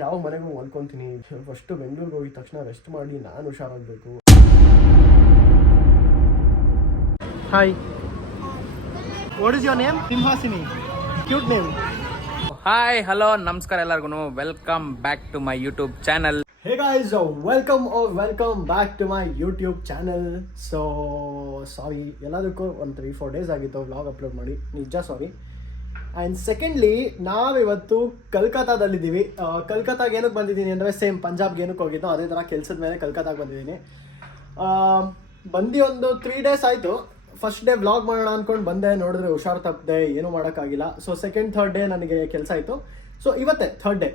ಯಾವ ಮನೆಗೂ ಹೊಲ್ಕೊತೀನಿ. ಫಸ್ಟು ಬೆಂಗಳೂರಿಗೆ ಹೋಗಿದ ತಕ್ಷಣ ರೆಸ್ಟ್ ಮಾಡಿ ನಾನು ಹುಷಾರಾಗಬೇಕು. Hi, what is your name? Simhasini, cute name. Hi, hello, ನಮಸ್ಕಾರ ಎಲ್ಲರಿಗೂ. Welcome back to my YouTube channel. Hey guys, welcome back to my YouTube channel. So sorry, ಎಲ್ಲದಕ್ಕೂ ಒಂದು 3-4 days ಆಗಿತ್ತು ವ್ಲಾಗ್ ಅಪ್ಲೋಡ್ ಮಾಡಿ, ನಿಜ ಸಾರಿ. ಆ್ಯಂಡ್ ಸೆಕೆಂಡ್ಲಿ, ನಾವಿವತ್ತು ಕಲ್ಕತ್ತಾದಲ್ಲಿದ್ದೀವಿ. ಕಲ್ಕತ್ತಾಗೆ ಏನಕ್ಕೆ ಬಂದಿದ್ದೀನಿ ಅಂದರೆ, ಸೇಮ್ ಪಂಜಾಬ್ಗೆ ಏನಕ್ಕೆ ಹೋಗಿದ್ದು ಅದೇ ಥರ ಕೆಲಸದ ಮೇಲೆ ಕಲ್ಕತ್ತಾಗೆ ಬಂದಿದ್ದೀನಿ. ಬಂದು ಒಂದು 3 days ಆಯಿತು. ಫಸ್ಟ್ ಡೇ ವ್ಲಾಗ್ ಮಾಡೋಣ ಅಂದ್ಕೊಂಡು ಬಂದೆ, ನೋಡಿದ್ರೆ ಹುಷಾರು ತಪ್ಪದೆ, ಏನೂ ಮಾಡೋಕ್ಕಾಗಿಲ್ಲ. ಸೊ ಸೆಕೆಂಡ್ ಥರ್ಡ್ ಡೇ ನನಗೆ ಕೆಲಸ ಆಯಿತು. ಸೊ ಇವತ್ತೇ ಥರ್ಡ್ ಡೇ.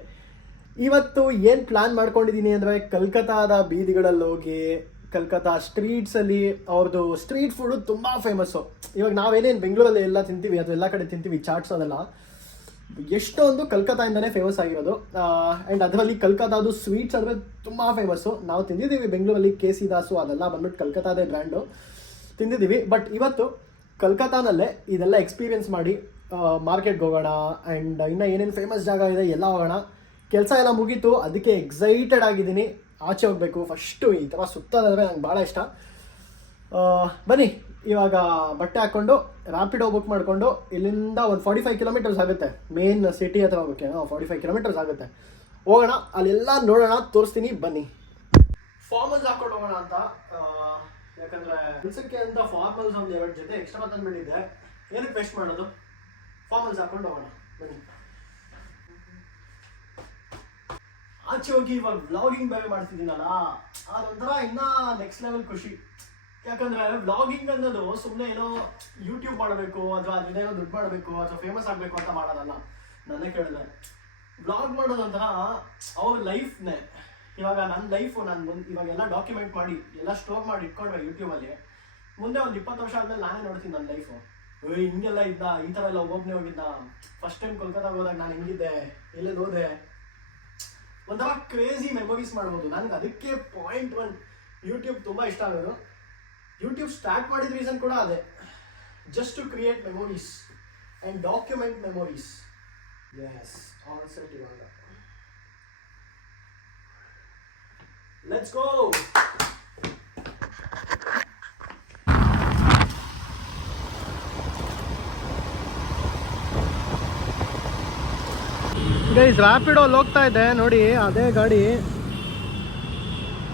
ಇವತ್ತು ಏನು ಪ್ಲ್ಯಾನ್ ಮಾಡ್ಕೊಂಡಿದ್ದೀನಿ ಅಂದರೆ, ಕಲ್ಕತ್ತಾದ ಬೀದಿಗಳಲ್ಲಿ ಹೋಗಿ ಕಲ್ಕತ್ತಾ ಸ್ಟ್ರೀಟ್ಸಲ್ಲಿ ಅವ್ರದ್ದು ಸ್ಟ್ರೀಟ್ ಫುಡ್ಡು ತುಂಬ ಫೇಮಸ್ಸು. ಇವಾಗ ನಾವೇನೇನು ಬೆಂಗಳೂರಲ್ಲಿ ಎಲ್ಲ ತಿಂತೀವಿ, ಅದು ಎಲ್ಲ ಕಡೆ ತಿಂತೀವಿ, ಚಾಟ್ಸ್ ಅದೆಲ್ಲ ಎಷ್ಟೊಂದು ಕಲ್ಕತ್ತಾಯಿಂದನೇ ಫೇಮಸ್ ಆಗಿರೋದು. ಆ್ಯಂಡ್ ಅದರಲ್ಲಿ ಕಲ್ಕತ್ತಾದು ಸ್ವೀಟ್ಸ್ ಅಂದರೆ ತುಂಬ ಫೇಮಸ್ಸು. ನಾವು ತಿಂದಿದ್ದೀವಿ ಬೆಂಗಳೂರಲ್ಲಿ ಕೇಸಿ ದಾಸು, ಅದೆಲ್ಲ ಬಂದ್ಬಿಟ್ಟು ಕಲ್ಕತ್ತಾದೇ ಬ್ರ್ಯಾಂಡು ತಿಂದಿದ್ದೀವಿ. ಬಟ್ ಇವತ್ತು ಕಲ್ಕತ್ತಾನಲ್ಲೇ ಇದೆಲ್ಲ ಎಕ್ಸ್ಪೀರಿಯೆನ್ಸ್ ಮಾಡಿ ಮಾರ್ಕೆಟ್ಗೆ ಹೋಗೋಣ. ಆ್ಯಂಡ್ ಇನ್ನೂ ಏನೇನು ಫೇಮಸ್ ಜಾಗ ಇದೆ ಎಲ್ಲ ಹೋಗೋಣ. ಕೆಲಸ ಎಲ್ಲ ಮುಗೀತು, ಅದಕ್ಕೆ ಎಕ್ಸೈಟೆಡ್ ಆಗಿದ್ದೀನಿ. ಆಚೆ ಹೋಗಬೇಕು ಫಸ್ಟು. ಈ ಥರ ಸುತ್ತೋದಾದರೆ ನಂಗೆ ಭಾಳ ಇಷ್ಟ. ಬನ್ನಿ, ಇವಾಗ ಬಟ್ಟೆ ಹಾಕ್ಕೊಂಡು ರ್ಯಾಪಿಡೋ ಬುಕ್ ಮಾಡಿಕೊಂಡು ಇಲ್ಲಿಂದ ಒಂದು 45 ಕಿಲೋಮೀಟರ್ಸ್ ಆಗುತ್ತೆ ಮೇನ್ ಸಿಟಿ ಹತ್ರ ಹೋಗೋಕ್ಕೆ. 45 ಕಿಲೋಮೀಟರ್ಸ್ ಆಗುತ್ತೆ. ಹೋಗೋಣ, ಅಲ್ಲೆಲ್ಲ ನೋಡೋಣ, ತೋರಿಸ್ತೀನಿ ಬನ್ನಿ. ಫಾರ್ಮಲ್ಸ್ ಹಾಕ್ಕೊಂಡು ಹೋಗೋಣ ಅಂತ, ಯಾಕಂದರೆ ಕೆಲಸಕ್ಕೆ ಅಂತ ಫಾರ್ಮಲ್ಸ್ ಒಂದು 2 ಜೊತೆ ಎಕ್ಸ್ಟ್ರಾ ತಂದುಬಿಟ್ಟಿದ್ದೆ. ಏನಕ್ಕೆ ವೇಸ್ಟ್ ಮಾಡೋದು, ಫಾರ್ಮಲ್ಸ್ ಹಾಕ್ಕೊಂಡು ಹೋಗೋಣ ಬನ್ನಿ. ಆಚೆ ಹೋಗಿ ಇವಾಗ ವ್ಲಾಗಿಂಗ್ ಬೇರೆ ಮಾಡ್ತಿದ್ದೀನಲ್ಲ, ಅದೊಂಥರ ಇನ್ನೂ ನೆಕ್ಸ್ಟ್ ಲೆವೆಲ್ ಖುಷಿ. ಯಾಕಂದರೆ ವ್ಲಾಗಿಂಗ್ ಅನ್ನೋದು ಸುಮ್ಮನೆ ಏನೋ ಯೂಟ್ಯೂಬ್ ಮಾಡಬೇಕು ಅಥವಾ ಅದೇನೋ ದುಡ್ಡು ಮಾಡಬೇಕು ಅಥವಾ ಫೇಮಸ್ ಆಗಬೇಕು ಅಂತ ಮಾಡೋದಲ್ಲ. ನನ್ನೇ ಕೇಳಿದೆ, ವ್ಲಾಗ್ ಮಾಡೋದಂತರ ಅವ್ರ ಲೈಫ್ನೇ. ಇವಾಗ ನನ್ನ ಲೈಫು ನಾನು ಇವಾಗೆಲ್ಲ ಡಾಕ್ಯುಮೆಂಟ್ ಮಾಡಿ ಎಲ್ಲ ಸ್ಟೋರ್ ಮಾಡಿ ಇಟ್ಕೊಂಡ್ರೆ ಯೂಟ್ಯೂಬಲ್ಲಿ, ಮುಂದೆ ಒಂದು 20 ವರ್ಷ ಆದಮೇಲೆ ನಾನೇ ನೋಡ್ತೀನಿ ನನ್ನ ಲೈಫು. ಹಿಂಗೆಲ್ಲ ಇದ್ದ, ಈ ಥರ ಎಲ್ಲ ಒಬ್ಬೊಬ್ಬನೇ ಹೋಗಿದ್ದ, ಫಸ್ಟ್ ಟೈಮ್ ಕೋಲ್ಕತ್ತಾಗ ಹೋದಾಗ ನಾನು ಹೆಂಗಿದ್ದೆ, ಎಲ್ಲೆಲ್ಲಿ ಹೋದೆ, ಒಂಥರ ಕ್ರೇಜಿ ಮೆಮೊರೀಸ್ ಮಾಡ್ಬೋದು. ನನಗೆ ಅದಕ್ಕೆ .1 ಯೂಟ್ಯೂಬ್ ತುಂಬ ಇಷ್ಟ ಆಗೋದು. ಯೂಟ್ಯೂಬ್ ಸ್ಟಾರ್ಟ್ ಮಾಡಿದ ರೀಸನ್ ಕೂಡ ಅದೇ, just to create memories and document memories. Yes, all set. ಇವಾಗ ಲೆಟ್ಸ್ ಗೋ. ಗೈಸ್, ರ್ಯಾಪಿಡೋಲ್ಲಿ ಹೋಗ್ತಾ ಇದ್ದೆ ನೋಡಿ, ಅದೇ ಗಾಡಿ.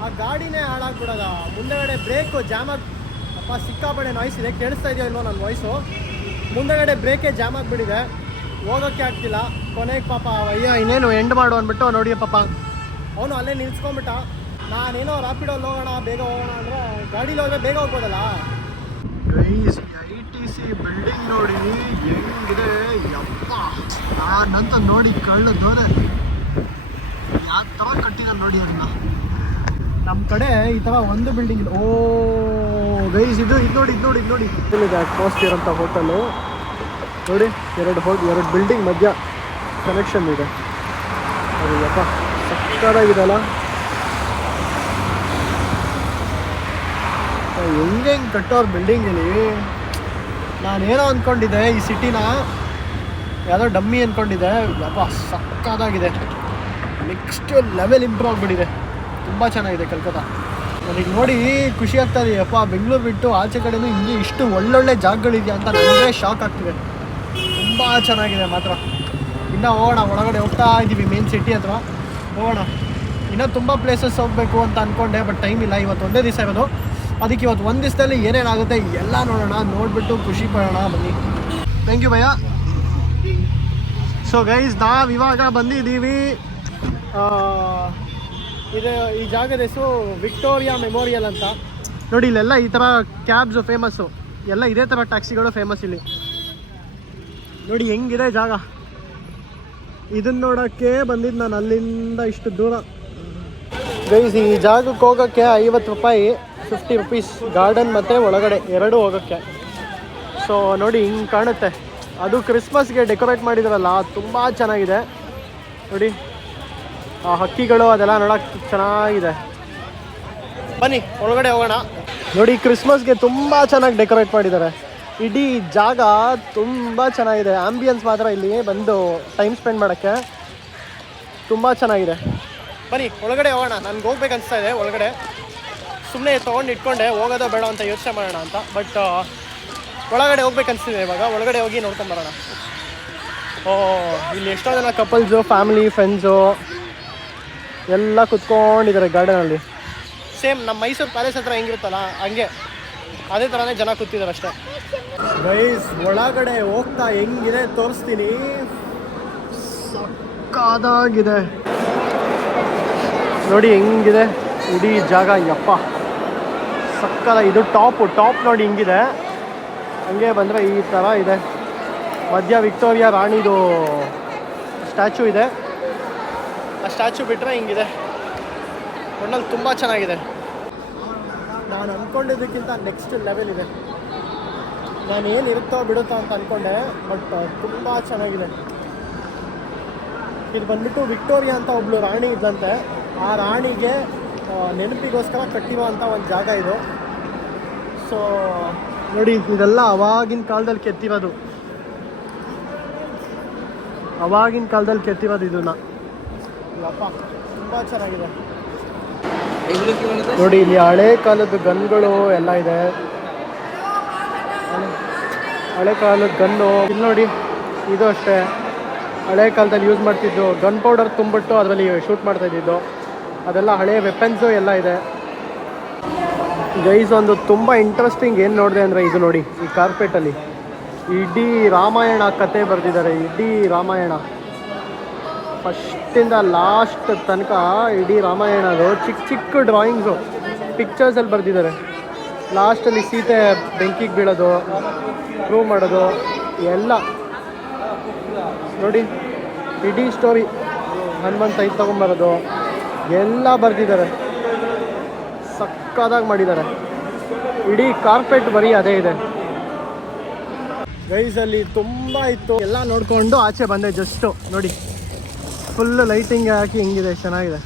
ಆ ಗಾಡಿನೇ ಹಾಳಾಗ್ಬಿಡೋದ. ಮುಂದೆಗಡೆ ಬ್ರೇಕು ಜಾಮ್ ಆಗಿ, ಅಪ್ಪ ಸಿಕ್ಕಾಪಡೆ ನಾಯ್ಸ್ ಇದೆ. ಕೇಳಿಸ್ತಾ ಇದೆಯೋ ಇಲ್ವೋ ನನ್ನ ವಾಯ್ಸು? ಮುಂದೆಗಡೆ ಬ್ರೇಕೇ ಜಾಮ್ ಆಗಿಬಿಟ್ಟಿದೆ, ಹೋಗೋಕ್ಕೆ ಆಗ್ತಿಲ್ಲ. ಕೊನೆಗೆ ಪಾಪ ಅಯ್ಯ ಇನ್ನೇನು ಎಂಡ್ ಮಾಡು ಅಂದ್ಬಿಟ್ಟು ನೋಡಿ ಪಾಪ ಅವನು ಅಲ್ಲೇ ನಿಲ್ಸ್ಕೊಂಬಿಟ್ಟ. ನಾನೇನೋ ರ್ಯಾಪಿಡೋಲ್ಲಿ ಹೋಗೋಣ, ಬೇಗ ಹೋಗೋಣ ಅಂದರೆ ಗಾಡೀಲಿ ಹೋದರೆ ಬೇಗ ಹೋಗ್ಬೋದಲ್ಲ. ಗೈಸ್, ITC ಬಿಲ್ಡಿಂಗ್ ನೋಡಿ ಹೆಂಗಿದೆ, ಯಪ್ಪ ನಾನಂತ ನೋಡಿ ಕಳ್ಳದೋರೆ ಯಾವ ಥರ ಕಟ್ಟಿದ ನೋಡಿ ಅದನ್ನ. ನಮ್ಮ ಕಡೆ ಈ ಥರ ಒಂದು ಬಿಲ್ಡಿಂಗ್ ಇಲ್ಲ. ಓ ಗೈಸ್, ಇದು ನೋಡಿ ಇಲ್ಲಿದೆ ಅಟ್ಮಾಸ್ಫಿಯರ್ ಅಂತ ಹೋಟೆಲು ನೋಡಿ. 2 ಬಿಲ್ಡಿಂಗ್ ಮಧ್ಯ ಕನೆಕ್ಷನ್ ಇದೆ. ಅದು ಯಪ್ಪ ಸಕ್ಕತ್ತಾಗಿದೆಲ್ಲ. ಹೆಂಗೆ ಕಟ್ಟೋರು ಬಿಲ್ಡಿಂಗಲ್ಲಿ. ನಾನೇನೋ ಅಂದ್ಕೊಂಡಿದ್ದೆ ಈ ಸಿಟಿನ ಯಾವುದೋ ಡಮ್ಮಿ ಅಂದ್ಕೊಂಡಿದ್ದೆ, ಯಪ್ಪ ಸಕ್ಕತ್ತಾಗಿದೆ. ನೆಕ್ಸ್ಟ್ ಲೆವೆಲ್ ಇಂಪ್ರೂವ್ ಆಗಿಬಿಟ್ಟಿದೆ, ತುಂಬ ಚೆನ್ನಾಗಿದೆ ಕಲ್ಕತ್ತಾ. ನನಗೆ ನೋಡಿ ಖುಷಿ ಆಗ್ತಾಯಿದೆ. ಯಪ್ಪ ಬೆಂಗಳೂರು ಬಿಟ್ಟು ಆಚೆ ಕಡೆನೂ ಹಿಂಗೆ ಇಷ್ಟು ಒಳ್ಳೊಳ್ಳೆ ಜಾಗಗಳಿದೆಯಾ ಅಂತ ನನಗೆ ಶಾಕ್ ಆಗ್ತಿದೆ. ತುಂಬ ಚೆನ್ನಾಗಿದೆ ಮಾತ್ರ. ಇನ್ನೂ ಹೋಗೋಣ, ಒಳಗಡೆ ಹೋಗ್ತಾ ಇದ್ದೀವಿ ಮೇನ್ ಸಿಟಿ ಹತ್ರ. ಹೋಗೋಣ, ಇನ್ನೂ ತುಂಬ ಪ್ಲೇಸಸ್ ಹೋಗಬೇಕು ಅಂತ ಅಂದ್ಕೊಂಡೆ, ಬಟ್ ಟೈಮ್ ಇಲ್ಲ. ಇವತ್ತು ಒಂದೇ ದಿವಸ ಇರೋದು, ಅದಕ್ಕೆ ಇವತ್ತು ಒಂದು ದಿವಸದಲ್ಲಿ ಏನೇನಾಗುತ್ತೆ ಎಲ್ಲ ನೋಡೋಣ, ನೋಡಿಬಿಟ್ಟು ಖುಷಿ ಪಡೋಣ ಬನ್ನಿ. ಥ್ಯಾಂಕ್ ಯು ಭಯ್ಯ. ಸೊ ಗೈಸ್, ನಾವು ಇವಾಗ ಬಂದಿದ್ದೀವಿ. ಈ ಜಾಗದ ಹೆಸರು ವಿಕ್ಟೋರಿಯಾ ಮೆಮೋರಿಯಲ್ ಅಂತ. ನೋಡಿ ಇಲ್ಲೆಲ್ಲ ಈ ಥರ ಕ್ಯಾಬ್ಸು ಫೇಮಸ್ಸು, ಎಲ್ಲ ಇದೇ ಥರ ಟ್ಯಾಕ್ಸಿಗಳು ಫೇಮಸ್ ಇಲ್ಲಿ. ನೋಡಿ ಹೆಂಗಿದೆ ಜಾಗ. ಇದನ್ನು ನೋಡೋಕ್ಕೆ ಬಂದಿದ್ದು ನಾನು ಅಲ್ಲಿಂದ ಇಷ್ಟು ದೂರ. ಗೈಸ್, ಈ ಜಾಗಕ್ಕೆ ಹೋಗೋಕ್ಕೆ 50 ರೂಪಾಯಿ, 50 ರೂಪೀಸ್ ಗಾರ್ಡನ್ ಮತ್ತು ಒಳಗಡೆ ಎರಡೂ ಹೋಗೋಕ್ಕೆ. ಸೊ ನೋಡಿ ಹಿಂಗೆ ಕಾಣುತ್ತೆ. ಅದು ಕ್ರಿಸ್ಮಸ್ಗೆ ಡೆಕೋರೇಟ್ ಮಾಡಿದಾರಲ್ಲ, ತುಂಬ ಚೆನ್ನಾಗಿದೆ ನೋಡಿ. ಆ ಹಕ್ಕಿಗಳು ಅದೆಲ್ಲ ನೋಡೋಕ್ಕೆ ಚೆನ್ನಾಗಿದೆ. ಬನ್ನಿ ಒಳಗಡೆ ಹೋಗೋಣ. ನೋಡಿ ಕ್ರಿಸ್ಮಸ್ಗೆ ತುಂಬ ಚೆನ್ನಾಗಿ ಡೆಕೋರೇಟ್ ಮಾಡಿದ್ದಾರೆ. ಇಡೀ ಜಾಗ ತುಂಬ ಚೆನ್ನಾಗಿದೆ. ಆಂಬಿಯನ್ಸ್ ಮಾತ್ರ ಇಲ್ಲಿ ಬಂದು ಟೈಮ್ ಸ್ಪೆಂಡ್ ಮಾಡೋಕ್ಕೆ ತುಂಬ ಚೆನ್ನಾಗಿದೆ. ಬನ್ನಿ ಒಳಗಡೆ ಹೋಗೋಣ. ನನಗೆ ಹೋಗ್ಬೇಕು ಅನಿಸ್ತಾ ಇದೆ ಒಳಗಡೆ. ಸುಮ್ಮನೆ ತೊಗೊಂಡು ಇಟ್ಕೊಂಡೆ ಹೋಗೋದೋ ಬೇಡ ಅಂತ ಯೋಚನೆ ಮಾಡೋಣ ಅಂತ. ಬಟ್ ಒಳಗಡೆ ಹೋಗ್ಬೇಕು ಅನಿಸ್ತಿದೆ ಇವಾಗ. ಒಳಗಡೆ ಹೋಗಿ ನೋಡ್ಕೊಂಬರೋಣ. ಇಲ್ಲಿ ಎಷ್ಟೋ ಜನ ಕಪಲ್ಸು, ಫ್ಯಾಮಿಲಿ, ಫ್ರೆಂಡ್ಸು ಎಲ್ಲ ಕುತ್ಕೊಂಡಿದ್ದಾರೆ ಗಾರ್ಡನಲ್ಲಿ. ಸೇಮ್ ನಮ್ಮ ಮೈಸೂರು ಪ್ಯಾಲೇಸ್ ಹತ್ರ ಹೆಂಗಿರುತ್ತಲ್ಲ ಹಂಗೆ ಅದೇ ಥರನೇ ಜನ ಕೂತಿದ್ದಾರೆ ಅಷ್ಟೇ. ಗೈಸ್ ಒಳಗಡೆ ಹೋಗ್ತಾ ಹೆಂಗಿದೆ ತೋರಿಸ್ತೀನಿ. ಸಕ್ಕದಾಗಿದೆ ನೋಡಿ ಹೆಂಗಿದೆ ಇಡೀ ಜಾಗ. ಯಪ್ಪ ಸಕ್ಕದ. ಇದು ಟಾಪ್ ನೋಡಿ ಹಿಂಗಿದೆ. ಹಂಗೆ ಬಂದರೆ ಈ ಥರ ಇದೆ. ಮಧ್ಯ ವಿಕ್ಟೋರಿಯಾ ರಾಣಿದು ಸ್ಟ್ಯಾಚು ಇದೆ. ಆ ಸ್ಟ್ಯಾಚು ಬಿಟ್ಟರೆ ಹಿಂಗಿದೆ. ಒಣ್ಣಲ್ಲಿ ತುಂಬ ಚೆನ್ನಾಗಿದೆ. ನಾನು ಅಂದ್ಕೊಂಡಿದ್ದಕ್ಕಿಂತ ನೆಕ್ಸ್ಟ್ ಲೆವೆಲ್ ಇದೆ. ನಾನು ಏನಿರುತ್ತೋ ಬಿಡುತ್ತೋ ಅಂತ ಅಂದ್ಕೊಂಡೆ, ಬಟ್ ತುಂಬ ಚೆನ್ನಾಗಿದೆ. ಇದು ಬಂದ್ಬಿಟ್ಟು ವಿಕ್ಟೋರಿಯಾ ಅಂತ ಒಬ್ಳು ರಾಣಿ ಇದ್ದಂತೆ. ಆ ರಾಣಿಗೆ ನೆನಪಿಗೋಸ್ಕರ ಕಟ್ಟಿರುವಂಥ ಒಂದು ಜಾಗ ಇದು. ಸೊ ನೋಡಿ ಇದೆಲ್ಲ ಅವಾಗಿನ ಕಾಲದಲ್ಲಿ ಕೆತ್ತಿರೋದು. ಇದನ್ನ ಅಪ್ಪ ತುಂಬ ಚೆನ್ನಾಗಿದೆ. ನೋಡಿ ಇಲ್ಲಿ ಹಳೆ ಕಾಲದ ಗನ್ಗಳು ಎಲ್ಲ ಇದೆ. ಹಳೆ ಕಾಲದ ಗನ್ನು ಇಲ್ಲಿ ನೋಡಿ. ಇದು ಅಷ್ಟೇ ಹಳೆ ಕಾಲದಲ್ಲಿ ಯೂಸ್ ಮಾಡ್ತಿದ್ದು ಗನ್ ಪೌಡರ್ ತುಂಬಿಟ್ಟು ಅದರಲ್ಲಿ ಶೂಟ್ ಮಾಡ್ತಾ ಇದ್ದಿದ್ದು. ಅದೆಲ್ಲ ಹಳೆ ವೆಪನ್ಸು ಎಲ್ಲ ಇದೆ. ಗೈಸ್ ಒಂದು ತುಂಬ ಇಂಟ್ರೆಸ್ಟಿಂಗ್ ಏನು ನೋಡಿದೆ ಅಂದರೆ ಇದು ನೋಡಿ ಈ ಕಾರ್ಪೆಟಲ್ಲಿ ಇಡೀ ರಾಮಾಯಣ ಕತೆ ಬರೆದಿದ್ದಾರೆ. ಇಡೀ ರಾಮಾಯಣ ಫಸ್ಟಿಂದ ಲಾಸ್ಟ್ ತನಕ ಇಡೀ ರಾಮಾಯಣದು ಚಿಕ್ಕ ಡ್ರಾಯಿಂಗ್ಸು ಪಿಕ್ಚರ್ಸಲ್ಲಿ ಬರೆದಿದ್ದಾರೆ. ಲಾಸ್ಟಲ್ಲಿ ಸೀತೆ ಬೆಂಕಿಗೆ ಬೀಳೋದು, ಪ್ರೂವ್ ಮಾಡೋದು ಎಲ್ಲ ನೋಡಿ. ಇಡೀ ಸ್ಟೋರಿ ಹನುಮಂತ ಇದು ತೊಗೊಂಬರೋದು ಎಲ್ಲ ಬರೆದಿದ್ದಾರೆ. ಸಕ್ಕದಾಗಿ ಮಾಡಿದ್ದಾರೆ. ಇಡೀ ಕಾರ್ಪೆಟ್ ಬರೀ ಅದೇ ಇದೆ. ಗೈಸಲ್ಲಿ ತುಂಬ ಇತ್ತು. ಎಲ್ಲ ನೋಡಿಕೊಂಡು ಆಚೆ ಬಂದೆ. ಜಸ್ಟು ನೋಡಿ ಫುಲ್ಲು ಲೈಟಿಂಗ್ ಹಾಕಿ ಹಿಂಗಿದೆ, ಚೆನ್ನಾಗಿದೆ.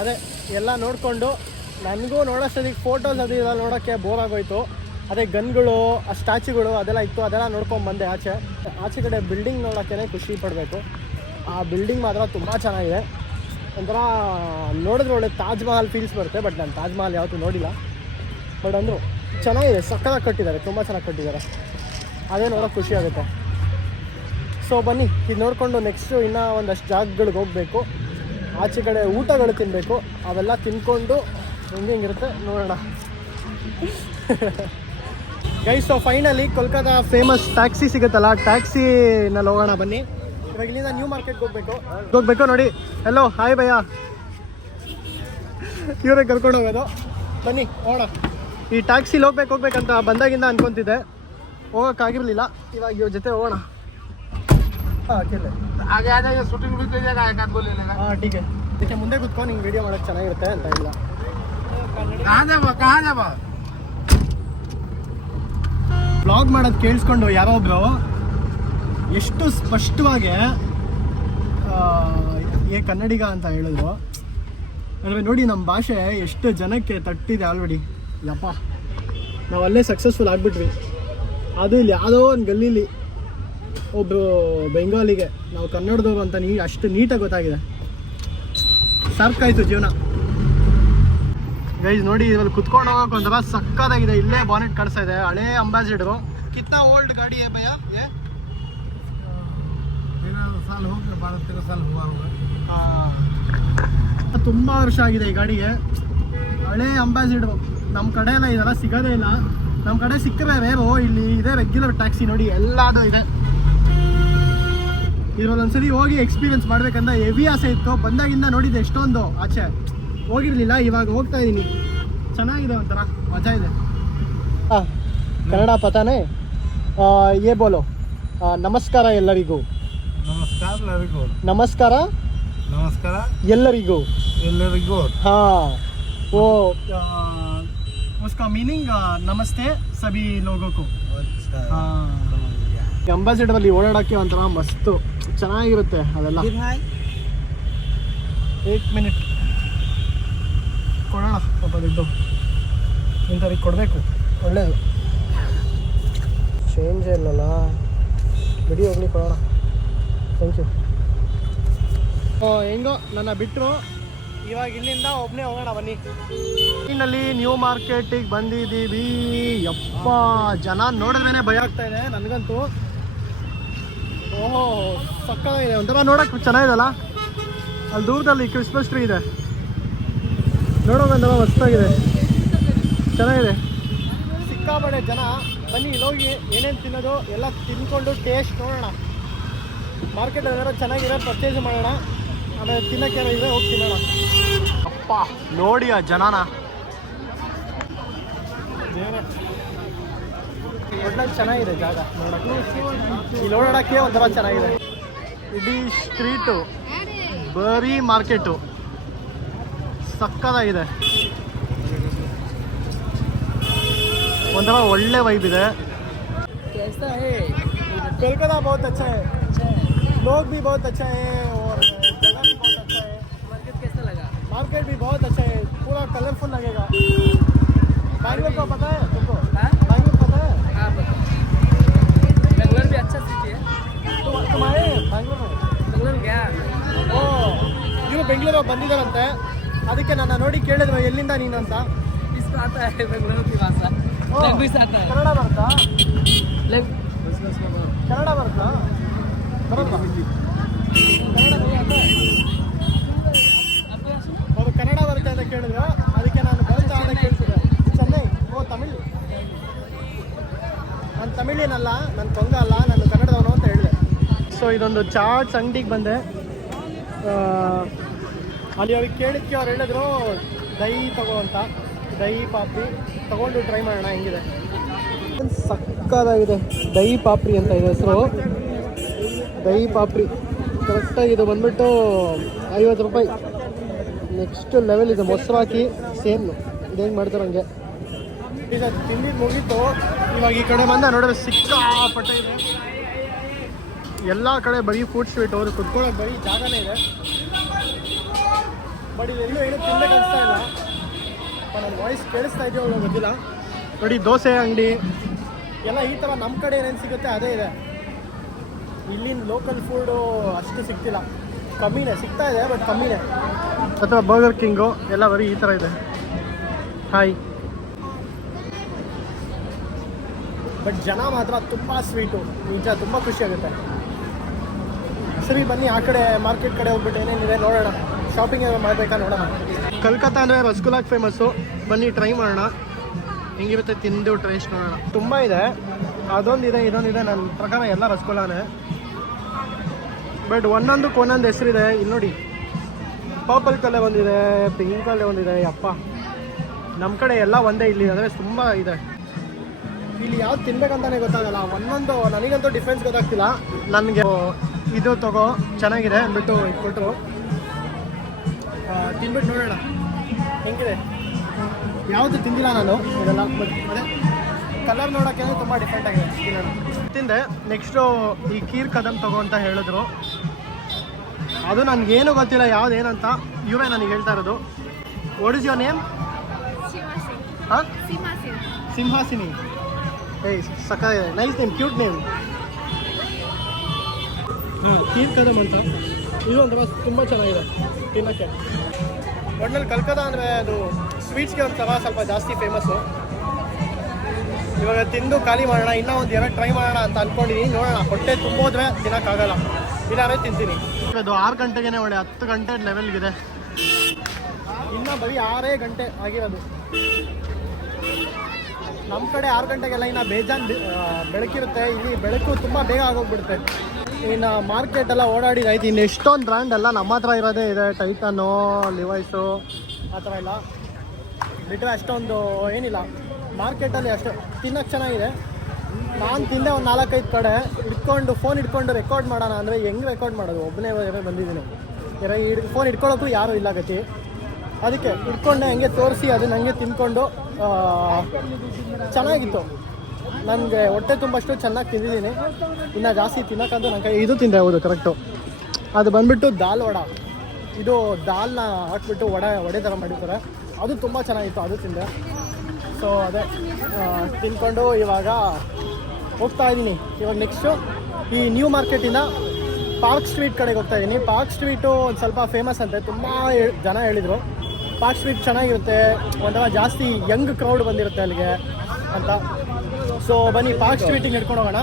ಅದೇ ಎಲ್ಲ ನೋಡಿಕೊಂಡು ನನಗೂ ನೋಡೋಷ್ಟೊತ್ತಿಗೆ ಫೋಟೋಸ್ ಅದು ಇದೆಲ್ಲ ನೋಡೋಕ್ಕೆ ಬೋರ್ ಆಗೋಯ್ತು. ಅದೇ ಗನ್ಗಳು, ಆ ಸ್ಟ್ಯಾಚ್ಯುಗಳು ಅದೆಲ್ಲ ಇತ್ತು. ಅದೆಲ್ಲ ನೋಡ್ಕೊಂಡು ಬಂದೆ. ಆಚೆ ಕಡೆ ಬಿಲ್ಡಿಂಗ್ ನೋಡೋಕ್ಕೇ ಖುಷಿ ಪಡಬೇಕು. ಆ ಬಿಲ್ಡಿಂಗ್ ಮಾತ್ರ ತುಂಬ ಚೆನ್ನಾಗಿದೆ. ಒಂಥರ ನೋಡಿದ್ರೆ ಒಳ್ಳೆ ತಾಜ್ ಮಹಲ್ ಫೀಲ್ಸ್ ಬರುತ್ತೆ. ಬಟ್ ನಾನು ತಾಜ್ ಮಹಲ್ ಯಾವತ್ತೂ ನೋಡಿಲ್ಲ. ಬಟ್ ಅಂದರೂ ಚೆನ್ನಾಗಿದೆ. ಸಕ್ಕತ್ತಾಗಿ ಕಟ್ಟಿದ್ದಾರೆ, ತುಂಬ ಚೆನ್ನಾಗಿ ಕಟ್ಟಿದ್ದಾರೆ. ಅದೇ ನೋಡೋಕೆ ಖುಷಿ ಆಗುತ್ತೆ. ಸೊ ಬನ್ನಿ ಇದು ನೋಡಿಕೊಂಡು ನೆಕ್ಸ್ಟು ಇನ್ನೂ ಒಂದಷ್ಟು ಜಾಗಗಳಿಗೆ ಹೋಗಬೇಕು. ಆಚೆ ಕಡೆ ಊಟಗಳು ತಿನ್ನಬೇಕು. ಅವೆಲ್ಲ ತಿನ್ಕೊಂಡು ಹೆಂಗಿರುತ್ತೆ ನೋಡೋಣ. Guys so finally Kolkata famous taxi ಸಿಗುತ್ತಲ್ಲ, ಟ್ಯಾಕ್ಸಿನಲ್ಲಿ ಹೋಗೋಣ ಬನ್ನಿ. ಇವಾಗ ಇಲ್ಲಿಂದ ನ್ಯೂ ಮಾರ್ಕೆಟ್ಗೆ ಹೋಗ್ಬೇಕು ನೋಡಿ. ಹೆಲೋ ಹಾಯ್ ಭಯ್ಯ, ಇವರೇ ಕರ್ಕೊಂಡು ಹೋಗೋದು. ಬನ್ನಿ ಹೋಗೋಣ. ಈ ಟ್ಯಾಕ್ಸಿಲಿ ಹೋಗ್ಬೇಕಂತ ಬಂದಾಗಿಂದ ಅನ್ಕೊತಿದ್ದೆ, ಹೋಗೋಕ್ಕಾಗಿರಲಿಲ್ಲ. ಇವಾಗ ಇವ್ರ ಜೊತೆ ಹೋಗೋಣ. ಹಾಂ ಕೇಳಿ ಶೂಟಿಂಗ್ ಹಾಂ ಟೀಕೆ. ಇದಕ್ಕೆ ಮುಂದೆ ಕೂತ್ಕೊಂಡು ಹಿಂಗೆ ವೀಡಿಯೋ ಮಾಡೋಕ್ಕೆ ಚೆನ್ನಾಗಿರುತ್ತೆ ಅಂತ ಇಲ್ಲ. ಬ್ಲಾಗ್ ಮಾಡೋದು ಕೇಳಿಸ್ಕೊಂಡು ಯಾರೋ ಒಬ್ರು ಎಷ್ಟು ಸ್ಪಷ್ಟವಾಗಿ ಕನ್ನಡಿಗ ಅಂತ ಹೇಳಿದ್ರು. ಅಂದರೆ ನೋಡಿ ನಮ್ಮ ಭಾಷೆ ಎಷ್ಟು ಜನಕ್ಕೆ ತಟ್ಟಿದೆ ಆಲ್ರೆಡಿ. ಯಪ್ಪ ನಾವು ಅಲ್ಲೇ ಸಕ್ಸಸ್ಫುಲ್ ಆಗಿಬಿಟ್ವಿ. ಅದು ಇಲ್ಲಿ ಯಾವುದೋ ಒಂದು ಗಲ್ಲೀಲಿ ಒಬ್ಬರು ಬೆಂಗಾಲಿಗೆ ನಾವು ಕನ್ನಡದವರು ಅಂತ ಅಷ್ಟು ನೀಟಾಗಿ ಗೊತ್ತಾಗಿದೆ. ಸಾಕಾಯ್ತು ಜೀವನ. ಗೈಸ್ ನೋಡಿ ಇದ್ರಲ್ಲಿ ಕುತ್ಕೊಂಡು ಹೋಗೋಕೆ ಒಂಥರ ಸಕ್ಕದಾಗಿದೆ. ಇಲ್ಲೇ ಬಾನೆಟ್ ಕಾಣಿಸ್ತಾ ಇದೆ. ಹಳೇ ಅಂಬಾಸಿಡರು. ಕಿತ್ನಾ ಓಲ್ಡ್ ಗಾಡಿ है भैया ये? 13 साल हो गए, 12-13 साल हुआ होगा. ತುಂಬ ವರ್ಷ ಆಗಿದೆ ಈ ಗಾಡಿಗೆ. ಹಳೇ ಅಂಬಾಸಿಡರು. ನಮ್ಮ ಕಡೆ ಎಲ್ಲ ಇದೆಲ್ಲ ಸಿಗೋದೇ ಇಲ್ಲ. ನಮ್ಮ ಕಡೆ ಸಿಕ್ಕರೆ ರೇರು. ಇಲ್ಲಿ ಇದೆ ರೆಗ್ಯುಲರ್ ಟ್ಯಾಕ್ಸಿ ನೋಡಿ ಎಲ್ಲಾದು ಇದೆ. ಇದ್ರಲ್ಲಿ ಒಂದ್ಸರಿ ಹೋಗಿ ಎಕ್ಸ್ಪೀರಿಯನ್ಸ್ ಮಾಡ್ಬೇಕಂತ ಹೆವಿ ಆಸೆ ಇತ್ತು. ಬಂದಾಗಿಂದ ನೋಡಿದ್ದೆ ಎಷ್ಟೊಂದು, ಆಚೆ ಹೋಗಿರಲಿಲ್ಲ. ಇವಾಗ ಹೋಗ್ತಾ ಇದ್ದೀನಿ. ಚೆನ್ನಾಗಿದೆ, ಒಂಥರ ಮಜಾ ಇದೆ. ಕನ್ನಡ ಪತಾನೆ ಏ ಬೋಲೋ. ನಮಸ್ಕಾರ ಎಲ್ಲರಿಗೂ. ನಮಸ್ಕಾರ ಎಲ್ಲರಿಗೂ. हाँ वो उसका मीनिंग नमस्ते सभी लोगों को. ಅಂಬಾಸಿಡರ್ ಅಲ್ಲಿ ಓಡಾಡೋಕ್ಕೆ ಒಂಥರ ಮಸ್ತು ಚೆನ್ನಾಗಿರುತ್ತೆ ಅದೆಲ್ಲ. 1 ಮಿನಿಟ್ ಕೊಡೋಣ. ಸ್ವಲ್ಪ ದುಡ್ಡು ಇಂಥವ್ರಿಗೆ ಕೊಡಬೇಕು, ಒಳ್ಳೇದು. ಚೇಂಜ್ ಇಲ್ಲಲ್ಲ, ಬಿಡಿ ಹೋಗ್ಲಿ ಕೊಡೋಣ. Thank you. ಹೆಂಗೋ ನನ್ನ ಬಿಟ್ಟರು ಇವಾಗ ಇಲ್ಲಿಂದ ಒಬ್ಬನೇ ಹೋಗೋಣ ಬನ್ನಿ. ಇನ್ನಲ್ಲಿ ನ್ಯೂ ಮಾರ್ಕೆಟಿಗೆ ಬಂದಿದ್ದೀವಿ. ಯಪ್ಪ ಜನ ನೋಡಿದ್ರೇನೆ ಭಯ ಆಗ್ತಾ ಇದೆ ನನಗಂತೂ. ಓಹೋ ಸಕ್ಕತ್ತಾಗಿದೆ, ಒಂಥರ ನೋಡೋಕೆ ಚೆನ್ನಾಗಿದೆಲ್ಲ. ಅಲ್ಲಿ ದೂರದಲ್ಲಿ ಕ್ರಿಸ್ಮಸ್ ಟ್ರೀ ಇದೆ, ನೋಡೋದಂತ ಮಸ್ತಾಗಿದೆ, ಚೆನ್ನಾಗಿದೆ. ಸಿಕ್ಕಾಪಟ್ಟೆ ಜನ. ಬನ್ನಿ ಇಲ್ಲೋಗಿ ಏನೇನು ತಿನ್ನೋದು ಎಲ್ಲ ತಿನ್ಕೊಂಡು ಟೇಸ್ಟ್ ನೋಡೋಣ. ಮಾರ್ಕೆಟ್ ಏನಾದ್ರು ಚೆನ್ನಾಗಿದೆ ಪರ್ಚೇಸ್ ಮಾಡೋಣ, ಆಮೇಲೆ ತಿನ್ನೋಕ್ಕೆ ಇದೆ ಹೋಗಿ ತಿನ್ನೋಣ. ಅಪ್ಪ ನೋಡಿ ಆ ಜನನ, ಒಟ್ನಲ್ಲಿ ಚೆನ್ನಾಗಿದೆ ಜಾಗ ನೋಡೋಕ್ಕೆ. ಇಲ್ಲಿ ಓಡಾಡೋಕ್ಕೆ ಒಂಥರ ಚೆನ್ನಾಗಿದೆ. ಇಡೀ ಸ್ಟ್ರೀಟು ಬರೀ ಮಾರ್ಕೆಟು ಸಕ್ಕತ್ತಾಗಿದೆ, ಒಂಥರ ಒಳ್ಳೆ ವೈಬ್ ಇದೆ. कोलकाता बहुत अच्छा है, लोग भी बहुत अच्छा है और जगह भी बहुत अच्छा है. मार्केट कैसा लगा? मार्केट भी बहुत अच्छा है, पूरा कलरफुल लगेगा. बैंगलोर को पता है तुमको? बैंगलोर पता है? हाँ पता. बेंगलोर भी अच्छा सिटी है. तुम आए बैंगलोर में? बेंगलोर गया. ಓ ಇವರು ಬೆಂಗಳೂರು ಬಂದಿದ್ದಾರಂತೆ, ಅದಕ್ಕೆ ನನ್ನ ನೋಡಿ ಕೇಳಿದ್ರು ಎಲ್ಲಿಂದ ನೀನು ಅಂತ. इसको आता है बेंगलोर की भाषा. लैंग्वेज आता है. ಕನ್ನಡ ಬರುತ್ತಾ? बिजनेस में ಕನ್ನಡ ಬರುತ್ತಾ? ಬರುತ್ತಾ? ಅವರು ಕನ್ನಡ ಬರುತ್ತೆ ಅಂತ ಕೇಳಿದ್ರು, ಅದಕ್ಕೆ ನಾನು ಬರುತ್ತಾ ಅಂತ ಕೇಳ್ತಿದ್ದೆ. ಚೆನ್ನೈ ಓ ತಮಿಳ್. ನಾನು ತಮಿಳಿನಲ್ಲ, ನಾನು ಕೊಂಗ ಅಲ್ಲ, ನಾನು ಕನ್ನಡದವನು ಅಂತ ಹೇಳಿದೆ. ಸೊ ಇದೊಂದು ಚಾಟ್ಸ್ ಅಂಗಡಿಗೆ ಬಂದೆ. ಅಲ್ಲಿ ಅವ್ರಿಗೆ ಕೇಳಿದ್ಕೆ ಅವ್ರು ಹೇಳಿದ್ರು ದಹಿ ತಗೋ ಅಂತ, ದಹಿ ಪಾಪ್ರಿ ತಗೊಂಡು ಟ್ರೈ ಮಾಡೋಣ ಹೆಂಗಿದೆ. ಸಕ್ಕತ್ತಾಗಿದೆ, ದಹಿ ಪಾಪ್ರಿ ಅಂತ ಇದೆ ಹೆಸರು. ದಹಿ ಪಾಪ್ರಿ ಕರೆಕ್ಟಾಗಿ ಇದು ಬಂದ್ಬಿಟ್ಟು 50 ರೂಪಾಯಿ. ನೆಕ್ಸ್ಟ್ ಲೆವೆಲ್ ಇದೆ, ಮೊಸರು ಹಾಕಿ ಸೇಮ್ ಇದು ಹೆಂಗೆ ಮಾಡ್ತಾರೆ ಹಂಗೆ. ಈಗ ತಿಂದಿದ್ದು ಮುಗೀತು, ಇವಾಗ ಈ ಕಡೆ ಬಂದ ನೋಡಿದ್ರೆ ಸಿಕ್ಕಾಪಟ್ಟೆ ಇದೆ. ಎಲ್ಲ ಕಡೆ ಬರೀ ಫುಡ್ ಸ್ಟ್ರೀಟ್, ಅವರು ಕುತ್ಕೊಳ್ಳೋಕೆ ಬರೀ ಜಾಗನೇ ಇದೆ. ಬಟ್ ಇದೆಲ್ಲೂ ಏನೂ ತಿನ್ಬೇಕು ಅನಿಸ್ತಾ ಇಲ್ಲ. ನನ್ನ ವಾಯ್ಸ್ ಕೇಳಿಸ್ತಾ ಇದೆಯೋ ಅವ್ರಿಗೆ ಗೊತ್ತಿಲ್ಲ. ನೋಡಿ ದೋಸೆ ಅಂಗಡಿ ಎಲ್ಲ ಈ ಥರ ನಮ್ಮ ಕಡೆ ಏನೇನು ಸಿಗುತ್ತೆ ಅದೇ ಇದೆ. ಇಲ್ಲಿನ ಲೋಕಲ್ ಫುಡ್ಡು ಅಷ್ಟು ಸಿಗ್ತಿಲ್ಲ, ಕಮ್ಮಿನೇ ಸಿಗ್ತಾ ಇದೆ, ಬಟ್ ಕಮ್ಮಿನೇ. ಅಥವಾ ಬರ್ಗರ್ ಕಿಂಗು ಎಲ್ಲ ಬರೀ ಈ ಥರ ಇದೆ. ಹಾಯ್. ಬಟ್ ಜನ ಮಾತ್ರ ತುಂಬ ಸ್ವೀಟು, ನಿಜ ತುಂಬ ಖುಷಿಯಾಗುತ್ತೆ. ಸರಿ ಬನ್ನಿ ಆ ಕಡೆ ಮಾರ್ಕೆಟ್ ಕಡೆ ಹೋಗ್ಬಿಟ್ಟು ಏನೇನಿದೆ ನೋಡೋಣ, ಶಾಪಿಂಗ್ ಏನೋ ಮಾಡಬೇಕಾ ನೋಡೋಣ. ಕಲ್ಕತ್ತಾ ಅಂದರೆ ರಸಗುಲ್ಲಾಗೆ ಫೇಮಸ್ಸು, ಬನ್ನಿ ಟ್ರೈ ಮಾಡೋಣ ಹೆಂಗಿರುತ್ತೆ, ತಿಂದು ಟೇಸ್ಟ್ ನೋಡೋಣ. ತುಂಬ ಇದೆ, ಅದೊಂದಿದೆ ಇದೊಂದಿದೆ, ನನ್ನ ಪ್ರಕಾರ ಎಲ್ಲ ರಸಗುಲ್ಲಾನೇ. ಬಟ್ ಒಂದೊಂದಕ್ಕೆ ಒಂದೊಂದು ಹೆಸರಿದೆ. ಇಲ್ಲಿ ನೋಡಿ ಪರ್ಪಲ್ ಕಲರ್ ಒಂದಿದೆ, ಪಿಂಕ್ ಕಲರ್ ಒಂದಿದೆ. ಅಪ್ಪ ನಮ್ಮ ಕಡೆ ಎಲ್ಲ ಒಂದೇ, ಇಲ್ಲಿ ಅಂದರೆ ತುಂಬ ಇದೆ. ಇಲ್ಲಿ ಯಾವ್ದು ತಿನ್ಬೇಕಂತಾನೆ ಗೊತ್ತಾಗಲ್ಲ, ಒಂದೊಂದು ನನಗಂತೂ ಡಿಫ್ರೆನ್ಸ್ ಗೊತ್ತಾಗ್ತಿಲ್ಲ. ನನಗೆ ಇದು ತಗೋ ಚೆನ್ನಾಗಿದೆ ಅಂದ್ಬಿಟ್ಟು ಕೊಟ್ಟರು, ತಿನ್ಬಿಟ್ಟು ನೋಡೋಣ ಹೆಂಗಿದೆ. ಯಾವುದು ತಿಂದಿಲ್ಲ ನಾನು ಇದೆಲ್ಲ, ಬಟ್ ಅದೇ ಕಲರ್ ನೋಡೋಕ್ಕೆ ತುಂಬ ಡಿಫ್ರೆಂಟ್ ಆಗಿದೆ. ತಿನ್ನೋಣ ತಿಂದೆ. ನೆಕ್ಸ್ಟು ಈ ಖೀರ್ ಕದಮ್ ತಗೋ ಅಂತ ಹೇಳಿದ್ರು, ಅದು ನನಗೇನು ಗೊತ್ತಿಲ್ಲ ಯಾವುದೇನಂತ. ಇವೇ ನನಗೆ ಹೇಳ್ತಾ ಇರೋದು. What is your name? ಹಾಂ ಸಿಂಹಾಸಿನಿ. ಏಯ್ ಸಕ್ಕತ್ತಾಗಿದೆ, ನೈಸ್ ನೇಮ್, ಕ್ಯೂಟ್ ನೇಮ್. ಹಾಂ ಖೀರ್ ಕದಮ್ ಅಂತ, ಇದು ಒಂಥರ ತುಂಬ ಚೆನ್ನಾಗಿದೆ ತಿನ್ನೋಕ್ಕೆ. ಒಟ್ನಲ್ಲಿ ಕಲ್ಕತ್ತಾ ಅಂದರೆ ಅದು ಸ್ವೀಟ್ಸ್ಗೆ ಒಂಥರ ಸ್ವಲ್ಪ ಜಾಸ್ತಿ ಫೇಮಸ್ಸು. ಇವಾಗ ತಿಂದು ಖಾಲಿ ಮಾಡೋಣ, ಇನ್ನೂ ಒಂದು 2 ಟ್ರೈ ಮಾಡೋಣ ಅಂತ ಅಂದ್ಕೊಂಡಿದ್ದೀನಿ. ನೋಡೋಣ, ಹೊಟ್ಟೆ ತುಂಬೋದ್ರೆ ತಿನ್ನೋಕ್ಕಾಗಲ್ಲ, ಇಲ್ಲಾಂದರೆ ತಿಂತೀನಿ. ಅದು 6 ಗಂಟೆಗೇ ಒಳ್ಳೆ 10 ಗಂಟೆ ಲೆವೆಲ್ಗಿದೆ, ಇನ್ನೂ ಬರೀ 6 ಗಂಟೆ ಆಗಿರೋದು. ನಮ್ಮ ಕಡೆ 6 ಗಂಟೆಗೆಲ್ಲ ಇನ್ನು ಬೇಜಾನ್ ಬೆಳಕಿರುತ್ತೆ, ಇಲ್ಲಿ ಬೆಳಕು ತುಂಬ ಬೇಗ ಆಗೋಗ್ಬಿಡುತ್ತೆ. ಇನ್ನು ಮಾರ್ಕೆಟ್ ಎಲ್ಲ ಓಡಾಡಿದಾಯ್ತು. ಇನ್ನು ಎಷ್ಟೊಂದು ಬ್ರ್ಯಾಂಡ್ ಎಲ್ಲ ನಮ್ಮ ಹತ್ರ ಇರೋದೇ ಇದೆ, ಟೈಟನ್ನು, ಲಿವೈಸು ಆ ಥರ ಎಲ್ಲ ಬಿಟ್ಟರೆ ಅಷ್ಟೊಂದು ಏನಿಲ್ಲ ಮಾರ್ಕೆಟಲ್ಲಿ. ಅಷ್ಟು ತಿನ್ನೋಕ್ಕೆ ಚೆನ್ನಾಗಿದೆ. ನಾನು ತಿಂದೆ ಒಂದು 4-5 ಕಡೆ ಇಟ್ಕೊಂಡು ಫೋನ್ ಇಟ್ಕೊಂಡು ರೆಕಾರ್ಡ್ ಮಾಡೋಣ ಅಂದರೆ ಹೆಂಗೆ ರೆಕಾರ್ಡ್ ಮಾಡೋದು, ಒಬ್ಬನೇ ಬಂದಿದ್ದೀನಿ. ಫೋನ್ ಇಟ್ಕೊಳ್ಳೋಕ್ಕೂ ಯಾರೂ ಇಲ್ಲ ಗತಿ, ಅದಕ್ಕೆ ಇಟ್ಕೊಂಡೆ ಹಂಗೆ ತೋರಿಸಿ ಅದು ನನಗೆ ತಿಂದ್ಕೊಂಡು ಚೆನ್ನಾಗಿತ್ತು. ನನಗೆ ಹೊಟ್ಟೆ ತುಂಬಷ್ಟು ಚೆನ್ನಾಗಿ ತಿಂದಿದ್ದೀನಿ, ಇನ್ನು ಜಾಸ್ತಿ ತಿನ್ನೋಕ್ಕಂತೂ ನನ್ನ ಕೈ. ಇದು ತಿಂದೆ, ಹೌದು ಕರೆಕ್ಟು. ಅದು ಬಂದುಬಿಟ್ಟು ದಾಲ್ ವಡ, ಇದು ದಾಲ್ನ ಹಾಕ್ಬಿಟ್ಟು ವಡೆ ಥರ ಮಾಡಿರ್ತಾರೆ, ಅದು ತುಂಬ ಚೆನ್ನಾಗಿತ್ತು, ಅದು ತಿಂದೆ. ಸೊ ಅದೇ ತಿಂದ್ಕೊಂಡು ಇವಾಗ ಹೋಗ್ತಾ ಇದ್ದೀನಿ. ಇವಾಗ ನೆಕ್ಸ್ಟು ಈ ನ್ಯೂ ಮಾರ್ಕೆಟಿಂದ ಪಾರ್ಕ್ ಸ್ಟ್ರೀಟ್ ಕಡೆಗೆ ಹೋಗ್ತಾ ಇದ್ದೀನಿ. ಪಾರ್ಕ್ ಸ್ಟ್ರೀಟು ಒಂದು ಸ್ವಲ್ಪ ಫೇಮಸ್ ಅಂತೆ, ತುಂಬ ಜನ ಹೇಳಿದರು ಪಾರ್ಕ್ ಸ್ಟ್ರೀಟ್ ಚೆನ್ನಾಗಿರುತ್ತೆ, ಒಂಥರ ಜಾಸ್ತಿ ಯಂಗ್ ಕ್ರೌಡ್ ಬಂದಿರುತ್ತೆ ಅಲ್ಲಿಗೆ ಅಂತ. ಸೊ ಬನ್ನಿ ಪಾರ್ಕ್ ಸ್ಟ್ರೀಟಿಗೆ ನಡ್ಕೊಂಡು ಹೋಗೋಣ.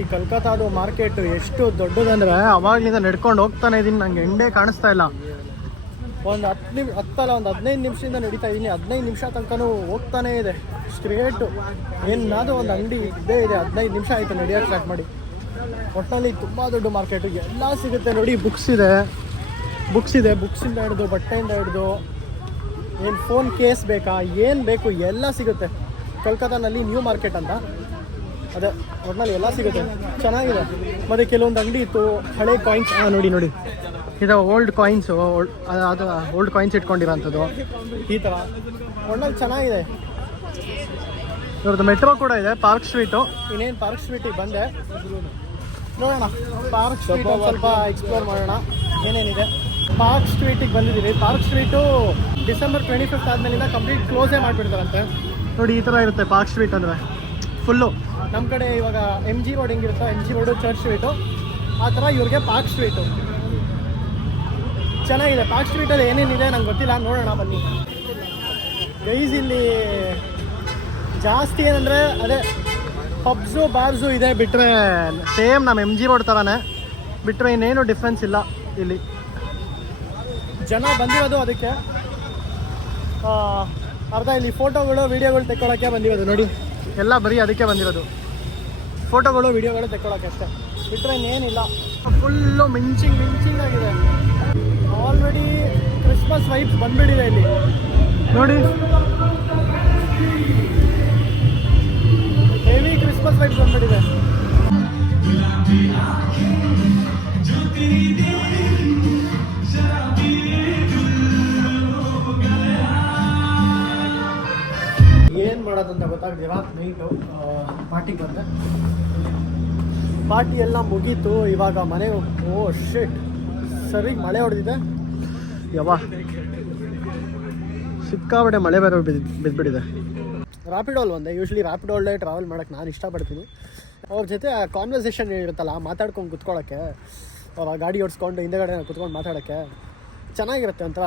ಈ ಕಲ್ಕತ್ತಾದು ಮಾರ್ಕೆಟ್ ಎಷ್ಟು ದೊಡ್ಡದಂದರೆ ಅವಾಗಲಿಂದ ನಡ್ಕೊಂಡು ಹೋಗ್ತಾನೆ ಇದ್ದೀನಿ, ನಂಗೆ ಎಂಡೇ ಕಾಣಿಸ್ತಾ ಇಲ್ಲ. ಒಂದು 15 ನಿಮಿಷದಿಂದ ನಡೀತಾ ಇದ್ದೀನಿ, 15 ನಿಮಿಷ ತನಕನೂ ಹೋಗ್ತಾನೇ ಇದೆ ಸ್ಟ್ರೇಟು. ಏನಾದರೂ ಒಂದು ಅಂಗಡಿ ಇದ್ದೇ ಇದೆ. 15 ನಿಮಿಷ ಆಯಿತು ನಡೆಯೋಕ್ಕೆ ಸ್ಟಾರ್ಟ್ ಮಾಡಿ. ಒಟ್ಟಿನಲ್ಲಿ ತುಂಬ ದೊಡ್ಡ ಮಾರ್ಕೆಟು, ಎಲ್ಲ ಸಿಗುತ್ತೆ ನೋಡಿ. ಬುಕ್ಸ್ ಇದೆ, ಬುಕ್ಸಿಂದ ಹಿಡಿದು ಬಟ್ಟೆಯಿಂದ ಹಿಡಿದು ಏನು ಫೋನ್ ಕೇಸ್ ಬೇಕಾ, ಏನು ಬೇಕು ಎಲ್ಲ ಸಿಗುತ್ತೆ. ಕಲ್ಕತ್ತಾನಲ್ಲಿ ನ್ಯೂ ಮಾರ್ಕೆಟ್ ಅಂತ, ಅದೇ ಒಟ್ಟಿನಲ್ಲಿ ಎಲ್ಲ ಸಿಗುತ್ತೆ, ಚೆನ್ನಾಗಿದೆ. ಮತ್ತು ಕೆಲವೊಂದು ಅಂಗಡಿ ಇತ್ತು ಹಳೆ ಕಾಯಿನ್ಸ್, ನೋಡಿ ಇದು ಓಲ್ಡ್ ಕಾಯಿನ್ಸು, ಅದು ಓಲ್ಡ್ ಕಾಯಿನ್ಸ್ ಇಟ್ಕೊಂಡಿರೋಂಥದ್ದು ಈ ಥರ ಒಳ್ಳೆ ಚೆನ್ನಾಗಿದೆ. ಇವ್ರದ್ದು ಮೆಟ್ರೋ ಕೂಡ ಇದೆ ಪಾರ್ಕ್ ಸ್ಟ್ರೀಟು. ಇನ್ನೇನು ಪಾರ್ಕ್ ಸ್ಟ್ರೀಟಿಗೆ ಬಂದೆ, ನೋಡೋಣ ಪಾರ್ಕ್ ಸ್ಟ್ರೀಟ್ ಸ್ವಲ್ಪ ಎಕ್ಸ್ಪ್ಲೋರ್ ಮಾಡೋಣ ಏನೇನಿದೆ. ಪಾರ್ಕ್ ಸ್ಟ್ರೀಟಿಗೆ ಬಂದಿದ್ದೀವಿ. ಪಾರ್ಕ್ ಸ್ಟ್ರೀಟು ಡಿಸೆಂಬರ್ 25 ಆದಮೇಲಿಂದ ಕಂಪ್ಲೀಟ್ ಕ್ಲೋಸೇ ಮಾಡಿಬಿಡ್ತಾರಂತೆ. ನೋಡಿ ಈ ಥರ ಇರುತ್ತೆ ಪಾರ್ಕ್ ಸ್ಟ್ರೀಟ್ ಅಂದರೆ ಫುಲ್ಲು. ನಮ್ಮ ಕಡೆ ಇವಾಗ MG ರೋಡ್ ಹೆಂಗಿರುತ್ತೋ, MG ರೋಡು ಚರ್ಚ್ ಸ್ಟ್ರೀಟು, ಆ ಥರ ಇವ್ರಿಗೆ ಪಾರ್ಕ್ ಸ್ಟ್ರೀಟು ಚೆನ್ನಾಗಿದೆ. ಪಾರ್ಕ್ ಸ್ಟ್ರೀಟಲ್ಲಿ ಏನೇನಿದೆ ನಂಗೆ ಗೊತ್ತಿಲ್ಲ, ನೋಡೋಣ ಬನ್ನಿ. ಗೈಸ್ ಇಲ್ಲಿ ಜಾಸ್ತಿ ಏನಂದರೆ ಅದೇ ಪಬ್ಸು ಬಾರ್ಸು ಇದೆ, ಬಿಟ್ಟರೆ ಸೇಮ್ ನಮ್ಮ MG ರೋಡ್ ಥರನೇ, ಬಿಟ್ಟರೆ ಇನ್ನೇನು ಡಿಫ್ರೆನ್ಸ್ ಇಲ್ಲ. ಇಲ್ಲಿ ಜನ ಬಂದಿರೋದು ಅದಕ್ಕೆ ಅರ್ಧ ಇಲ್ಲಿ ಫೋಟೋಗಳು ವೀಡಿಯೋಗಳು ತೆಕ್ಕೊಳ್ಳೋಕ್ಕೆ ಬಂದಿರೋದು ನೋಡಿ, ಎಲ್ಲ ಬರೀ ಅದಕ್ಕೆ ಬಂದಿರೋದು, ಫೋಟೋಗಳು ವೀಡಿಯೋಗಳು ತೆಕ್ಕೊಳ್ಳೋಕ್ಕೆ ಅಷ್ಟೇ, ಬಿಟ್ಟರೆ ಇನ್ನೇನಿಲ್ಲ. ಫುಲ್ಲು ಮಿಂಚಿಂಗ್ ಆಗಿದೆ. ಆಲ್ರೆಡಿ ಕ್ರಿಸ್ಮಸ್ ವೈಬ್ಸ್ ಬಂದ್ಬಿಟ್ಟಿದೆ ಇಲ್ಲಿ ನೋಡಿ, ಹೆವಿ ಕ್ರಿಸ್ಮಸ್ ವೈಬ್ಸ್ ಬಂದ್ಬಿಟ್ಟಿದೆ. ಏನು ಮಾಡೋದಂತ ಗೊತ್ತಾಗ್ತೀರಾ, ನೈಟು ಪಾರ್ಟಿಗೆ ಬಂದೆ. ಪಾರ್ಟಿ ಎಲ್ಲ ಮುಗೀತು, ಇವಾಗ ಮನೆಗೆ ಓ ಶಿಟ್ ಸರಿ ಮಳೆ ಹೊಡೆದಿದೆ. ಸಿಕ್ಕಾಬಟ್ಟೆ ಮಳೆ ಬೇರೆ ಬಿದ್ದುಬಿಟ್ಟಿದೆ. ರ್ಯಾಪಿಡೋಲ್ ಬಂದೆ. ಯೂಶ್ವಲಿ ರ್ಯಾಪಿಡೋಲ್ಲೇ ಟ್ರಾವೆಲ್ ಮಾಡೋಕ್ಕೆ ನಾನು ಇಷ್ಟಪಡ್ತೀನಿ. ಅವ್ರ ಜೊತೆ ಕಾನ್ವರ್ಸೇಷನ್ ಇರುತ್ತಲ್ಲ, ಮಾತಾಡ್ಕೊಂಡು ಕುತ್ಕೊಳ್ಳೋಕ್ಕೆ, ಅವ್ರ ಗಾಡಿ ಓಡಿಸ್ಕೊಂಡು ಹಿಂದೆಗಡೆ ಕುತ್ಕೊಂಡು ಮಾತಾಡೋಕ್ಕೆ ಚೆನ್ನಾಗಿರುತ್ತೆ ಒಂಥರ.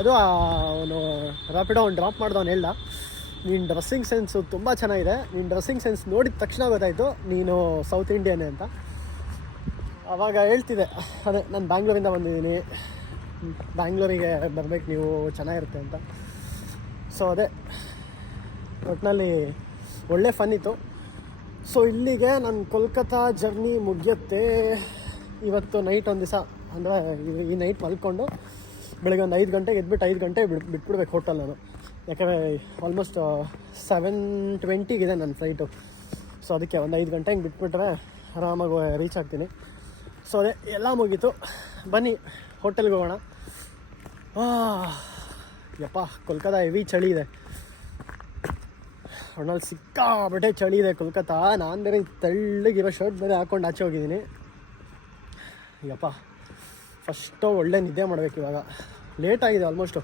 ಅದು ಅವನು ರ್ಯಾಪಿಡೋ ಅವ್ನು ಡ್ರಾಪ್ ಮಾಡ್ದವ್ನು ಹೇಳ್ದ, ನೀನು ಡ್ರೆಸ್ಸಿಂಗ್ ಸೆನ್ಸು ತುಂಬ ಚೆನ್ನಾಗಿದೆ, ನೀನು ಡ್ರೆಸ್ಸಿಂಗ್ ಸೆನ್ಸ್ ನೋಡಿದ ತಕ್ಷಣ ಗೊತ್ತಾಯಿತು ನೀನು ಸೌತ್ ಇಂಡಿಯನ್ನೇ ಅಂತ. ಆವಾಗ ಹೇಳ್ತಿದ್ದೆ, ಅದೇ ನಾನು ಬ್ಯಾಂಗ್ಳೂರಿಂದ ಬಂದಿದ್ದೀನಿ, ಬ್ಯಾಂಗ್ಳೂರಿಗೆ ಬರಬೇಕು ನೀವು, ಚೆನ್ನಾಗಿರುತ್ತೆ ಅಂತ. ಸೊ ಅದೇ ಒಟ್ಟಿನಲ್ಲಿ ಒಳ್ಳೆ ಫನ್ ಇತ್ತು. ಸೊ ಇಲ್ಲಿಗೆ ನನ್ನ ಕೋಲ್ಕತ್ತಾ ಜರ್ನಿ ಮುಗಿಯುತ್ತೆ. ಇವತ್ತು ನೈಟ್ ಒಂದು ದಿವಸ ಅಂದರೆ ಈ ನೈಟ್ ಮಲ್ಕೊಂಡು ಬೆಳಗ್ಗೆ ಒಂದು 5 ಗಂಟೆಗೆ ಎದ್ಬಿಟ್ಟು 5 ಗಂಟೆಗೆ ಬಿಟ್ಬಿಡ್ಬೇಕು ಹೋಟೆಲ್ ನಾನು, ಯಾಕಂದರೆ ಆಲ್ಮೋಸ್ಟ್ 7:20 ನನ್ನ ಫ್ಲೈಟು. ಸೊ ಅದಕ್ಕೆ ಒಂದು 5 ಗಂಟೆಗೆ ಬಿಟ್ಬಿಟ್ರೆ ಆರಾಮಾಗಿ ರೀಚ್ ಆಗ್ತೀನಿ. ಸೊ ಅದೇ ಎಲ್ಲ ಮುಗೀತು, ಬನ್ನಿ ಹೋಟೆಲ್ಗೆ ಹೋಗೋಣ. ಯಪ್ಪ ಕೋಲ್ಕತ್ತಾ ಹೆವಿ ಚಳಿ ಇದೆ, ಒಣ್ಣಲ್ಲಿ ಸಿಕ್ಕಾಬಟ್ಟೆ ಚಳಿ ಇದೆ ಕೋಲ್ಕತ್ತಾ. ನಾನು ಬೇರೆ ತೆಳ್ಳಗಿರೋ ಶರ್ಟ್ ಬೇರೆ ಹಾಕ್ಕೊಂಡು ಆಚೆ ಹೋಗಿದ್ದೀನಿ. ಯಪ್ಪ ಫಸ್ಟು ಒಳ್ಳೆ ನಿದ್ದೆ ಮಾಡಬೇಕು. ಇವಾಗ ಲೇಟಾಗಿದೆ, ಆಲ್ಮೋಸ್ಟು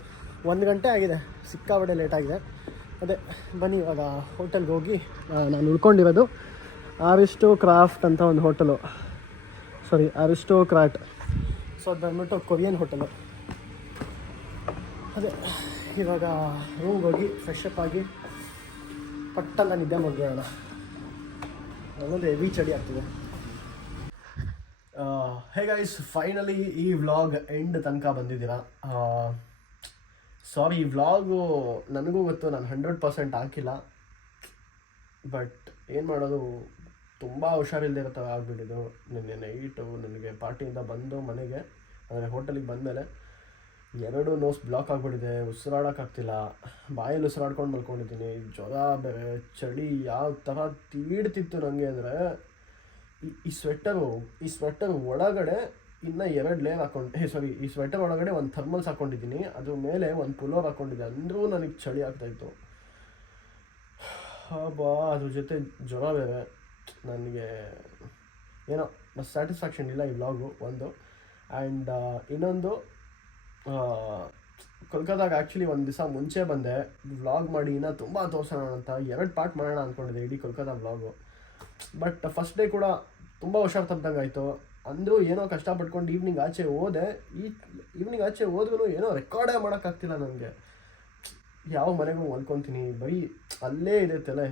1 ಗಂಟೆ ಆಗಿದೆ, ಸಿಕ್ಕಾಬಟ್ಟೆ ಲೇಟಾಗಿದೆ. ಅದೇ ಬನ್ನಿ ಇವಾಗ ಹೋಟೆಲ್ಗೆ ಹೋಗಿ. ನಾನು ಉಳ್ಕೊಂಡಿರೋದು ಅರಿಸ್ಟೋಕ್ರಾಫ್ಟ್ ಅಂತ ಒಂದು ಹೋಟೆಲು, ಅರಿಸ್ಟೋಕ್ರಾಟ್. ಸೊ ಅದು ಬಂದ್ಬಿಟ್ಟು ಕೊರಿಯನ್ ಹೋಟೆಲು. ಅದೇ ಇವಾಗ ರೂಮ್ಗೆ ಹೋಗಿ ಫ್ರೆಶ್ ಅಪ್ ಆಗಿ ಪಟ್ಟಂತ ನಿದ್ದೆ ಮಾಡ್ಬಿಡೋಣ. ಅದೊಂದು ಹೆವಿ ಚಳಿ ಆಗ್ತಿದೆ. ಹೇ ಗೈಸ್, ಫೈನಲಿ ಈ ವ್ಲಾಗ್ ಎಂಡ್ ತನಕ ಬಂದಿದ್ದೀರಾ. ಸಾರಿ, ಈ ವ್ಲಾಗು ನನಗೂ ಗೊತ್ತು ನಾನು 100% ಹಾಕಿಲ್ಲ, ಬಟ್ ಏನು ಮಾಡೋದು, ತುಂಬ ಹುಷಾರಿಲ್ಲದೆ ಇರೋ ಥರ ಆಗಿಬಿಟ್ಟಿದ್ದು. ನಿನ್ನೆ ನೈಟು ನನಗೆ ಪಾರ್ಟಿಯಿಂದ ಬಂದು ಮನೆಗೆ ಅಂದರೆ ಹೋಟೆಲಿಗೆ ಬಂದಮೇಲೆ 2 ನೋಸ್ ಬ್ಲಾಕ್ ಆಗಿಬಿಟ್ಟಿದೆ, ಉಸಿರಾಡೋಕ್ಕಾಗ್ತಿಲ್ಲ, ಬಾಯಲ್ಲಿ ಉಸಿರಾಡ್ಕೊಂಡು ಮಲ್ಕೊಂಡಿದ್ದೀನಿ. ಜ್ವರ ಬೇರೆ, ಚಳಿ ಯಾವ ಥರ ತೀಡ್ತಿತ್ತು ನನಗೆ ಅಂದರೆ, ಈ ಸ್ವೆಟರ್ ಒಳಗಡೆ ಇನ್ನು 2 ಲೇಯರ್ ಹಾಕ್ಕೊಂಡು ಈ ಸ್ವೆಟರ್ ಒಳಗಡೆ ಒಂದು ಥರ್ಮಲ್ಸ್ ಹಾಕ್ಕೊಂಡಿದ್ದೀನಿ, ಅದ್ರ ಮೇಲೆ ಒಂದು ಪುಲೋರ್ ಹಾಕ್ಕೊಂಡಿದ್ದೆ, ಅಂದರೂ ನನಗೆ ಚಳಿ ಆಗ್ತಾಯಿತ್ತು. ಅದ್ರ ಜೊತೆ ಜ್ವರ ಬೇರೆ. ನನಗೆ ಏನೋ ಸ್ಯಾಟಿಸ್ಫ್ಯಾಕ್ಷನ್ ಇಲ್ಲ ಈ ವ್ಲಾಗು ಒಂದು. ಆ್ಯಂಡ್ ಇನ್ನೊಂದು, ಕೋಲ್ಕತ್ತಾಗ ಆ್ಯಕ್ಚುಲಿ ಒಂದು ದಿವಸ ಮುಂಚೆ ಬಂದೆ, ವ್ಲಾಗ್ ಮಾಡಿ ಇನ್ನೂ ತುಂಬ ತೋರಿಸೋಣ ಅಂತ 2 ಪಾರ್ಟ್ ಮಾಡೋಣ ಅಂದ್ಕೊಂಡಿದ್ದೆ ಇಡೀ Kolkata vlog. But first day ಕೂಡ ತುಂಬ ಹುಷಾರು ತಪ್ಪದಂಗೆ ಆಯಿತು. ಅಂದರೂ ಏನೋ ಕಷ್ಟಪಟ್ಕೊಂಡು ಈವ್ನಿಂಗ್ ಆಚೆ ಹೋದೆ. ಈವ್ನಿಂಗ್ ಆಚೆ ಹೋದ್ರೂ ಏನೋ ರೆಕಾರ್ಡೇ ಮಾಡೋಕ್ಕಾಗ್ತಿಲ್ಲ ನನಗೆ. ಯಾವ ಮನೆಗೂ ಮಲ್ಕೊತೀನಿ, ಬರೀ ಅಲ್ಲೇ ಇದೆ ತಲೆ.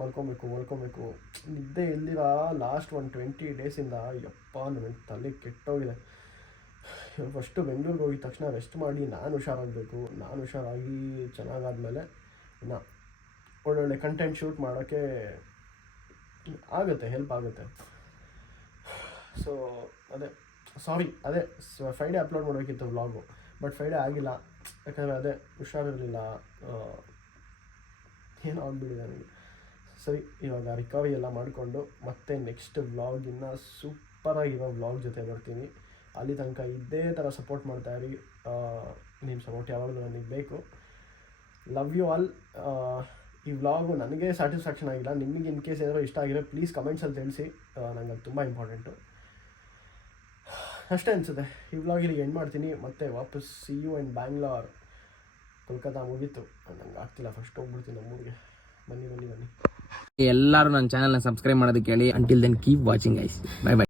ಮಲ್ಕೊಬೇಕು ನಿದ್ದೆ ಇಲ್ದಿರ ಲಾಸ್ಟ್ 20 ಡೇಸಿಂದ ಯಪ್ಪ ನನ್ನ ತಲೆ ಕೆಟ್ಟೋಗಿದೆ. ಫಸ್ಟು ಬೆಂಗಳೂರಿಗೆ ಹೋಗಿದ ತಕ್ಷಣ ರೆಸ್ಟ್ ಮಾಡಿ ನಾನು ಹುಷಾರಾಗಬೇಕು. ನಾನು ಹುಷಾರಾಗಿ ಚೆನ್ನಾಗಾದ್ಮೇಲೆ ಇನ್ನು ಒಳ್ಳೊಳ್ಳೆ ಕಂಟೆಂಟ್ ಶೂಟ್ ಮಾಡೋಕ್ಕೆ ಆಗುತ್ತೆ, ಹೆಲ್ಪ್ ಆಗುತ್ತೆ. ಸೊ ಅದೇ ಫ್ರೈಡೇ ಅಪ್ಲೋಡ್ ಮಾಡಬೇಕಿತ್ತು ವ್ಲಾಗು, ಬಟ್ ಫ್ರೈಡೇ ಆಗಿಲ್ಲ. ಯಾಕಂದರೆ ಅದೇ ಹುಷಾರಿರಲಿಲ್ಲ, ಏನೋ ಆಗ್ಬಿಟ್ಟಿದೆ ನನಗೆ. ಸರಿ, ಇವಾಗ ರಿಕವರಿ ಎಲ್ಲ ಮಾಡಿಕೊಂಡು ಮತ್ತೆ ನೆಕ್ಸ್ಟ್ ವ್ಲಾಗ್ ಇನ್ನೂ ಸೂಪರಾಗಿರೋ ವ್ಲಾಗ್ ಜೊತೆ ಬರ್ತೀನಿ. ಅಲ್ಲಿ ತನಕ ಇದೇ ಥರ ಸಪೋರ್ಟ್ ಮಾಡ್ತಾಯಿರಿ. ನಿಮ್ಮ ಸಪೋರ್ಟ್ ಯಾವಾಗಲೂ ನನಗೆ ಬೇಕು. Love you all. ಈ ವ್ಲಾಗು ನನಗೆ ಸ್ಯಾಟಿಸ್ಫ್ಯಾಕ್ಷನ್ ಆಗಿಲ್ಲ. ನಿಮಗೆ ಇನ್ ಕೇಸ್ ಏನಾದರೂ ಇಷ್ಟ ಆಗಿರೋ ಪ್ಲೀಸ್ ಕಮೆಂಟ್ಸಲ್ಲಿ ತಿಳಿಸಿ, ನಂಗೆ ಅದು ತುಂಬ ಇಂಪಾರ್ಟೆಂಟು. ಅಷ್ಟೇ ಅನಿಸುತ್ತೆ. ಈ ವ್ಲಾಗ್ ಇಲ್ಲಿ ಎಂಡ್ ಮಾಡ್ತೀನಿ. ಮತ್ತೆ ವಾಪಸ್ see you in Bangalore. Kolkata ಮುಗೀತು, ನಂಗೆ ಆಗ್ತಿಲ್ಲ. ಫಸ್ಟ್ ಹೋಗ್ಬಿಡ್ತೀನಿ ನಮ್ಮೂರಿಗೆ. ಬನ್ನಿ. ಎಲ್ಲರೂ ನನ್ನ ಚಾನಲ್ನ ಸಬ್ಸ್ಕ್ರೈಬ್ ಮಾಡೋದಕ್ಕೆ ಹೇಳಿ. Until then keep watching guys. Bye by.